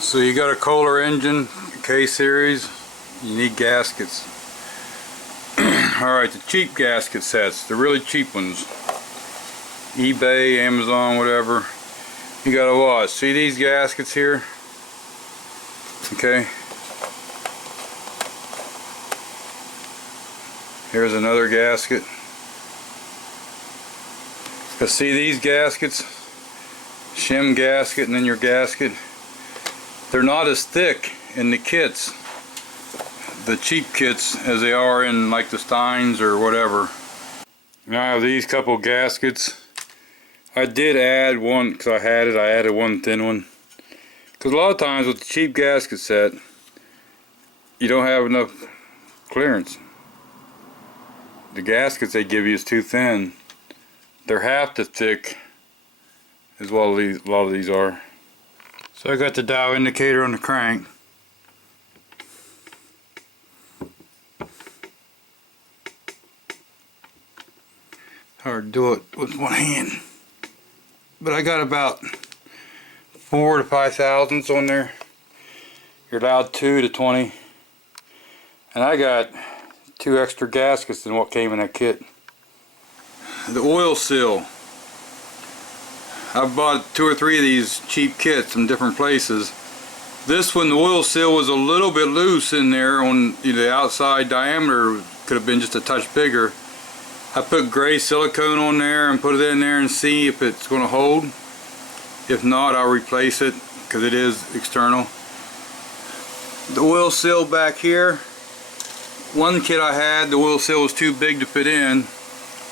So you got a Kohler engine, K series, you need gaskets. Alright, the cheap gasket sets, the really cheap ones, eBay, Amazon, whatever, you gotta watch. See these gaskets here? Okay. Here's another gasket. Cause see these gaskets, shim gasket and then your gasket, they're not as thick in the kits, the cheap kits, as they are in like the Steins or whatever. Now I have these couple gaskets. I did add one because I added one thin one. Because a lot of times with the cheap gasket set, you don't have enough clearance. The gaskets they give you is too thin. They're half the thick as well as a lot of these are. So I got the dial indicator on the crank. Hard to do it with one hand, but I got about 4 to 5 thousandths on there. You're allowed 2 to 20, and I got 2 extra gaskets than what came in that kit. The oil seal, I've bought 2 or 3 of these cheap kits from different places. This one, the oil seal was a little bit loose in there on the outside diameter, could have been just a touch bigger. I put gray silicone on there and put it in there and see if it's going to hold. If not, I'll replace it because it is external. The oil seal back here, one kit I had, the oil seal was too big to fit in.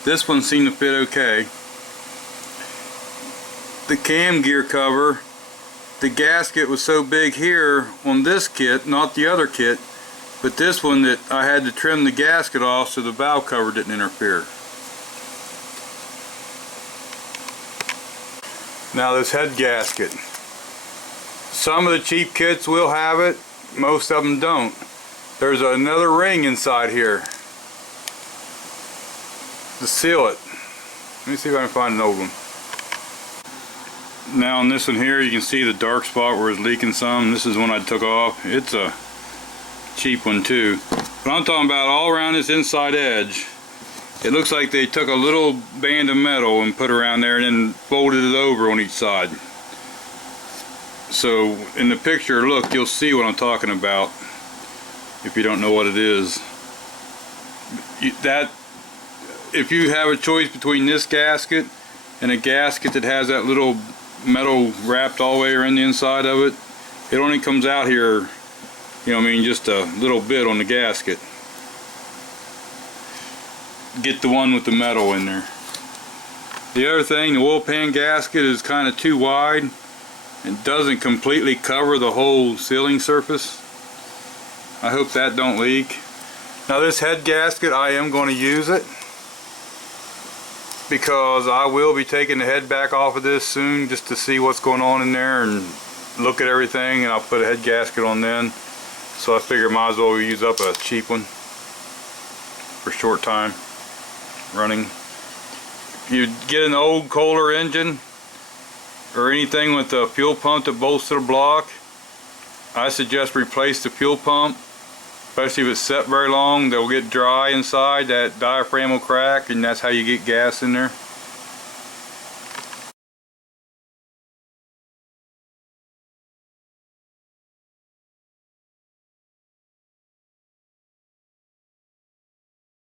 This one seemed to fit okay. The cam gear cover, the gasket was so big here on this kit, not the other kit, but this one that I had to trim the gasket off so the valve cover didn't interfere. Now this head gasket. Some of the cheap kits will have it, most of them don't. There's another ring inside here to seal it. Let me see if I can find an old one. Now on this one here you can see the dark spot where it's leaking some. This is one I took off. It's a cheap one too. But I'm talking about all around this inside edge. It looks like they took a little band of metal and put around there and then folded it over on each side. So in the picture, look, you'll see what I'm talking about if you don't know what it is. If you have a choice between this gasket and a gasket that has that little metal wrapped all the way around the inside of it, it only comes out here, you know what I mean, just a little bit on the gasket. Get the one with the metal in there. The other thing, the oil pan gasket is kind of too wide. It doesn't completely cover the whole sealing surface. I hope that don't leak. Now this head gasket, I am going to use it because I will be taking the head back off of this soon just to see what's going on in there and look at everything, and I'll put a head gasket on then. So I figure might as well use up a cheap one for a short time running. You get an old Kohler engine or anything with a fuel pump that bolts to the block, I suggest replace the fuel pump, especially if it's set very long. They'll get dry inside, that diaphragm will crack, and that's how you get gas in there.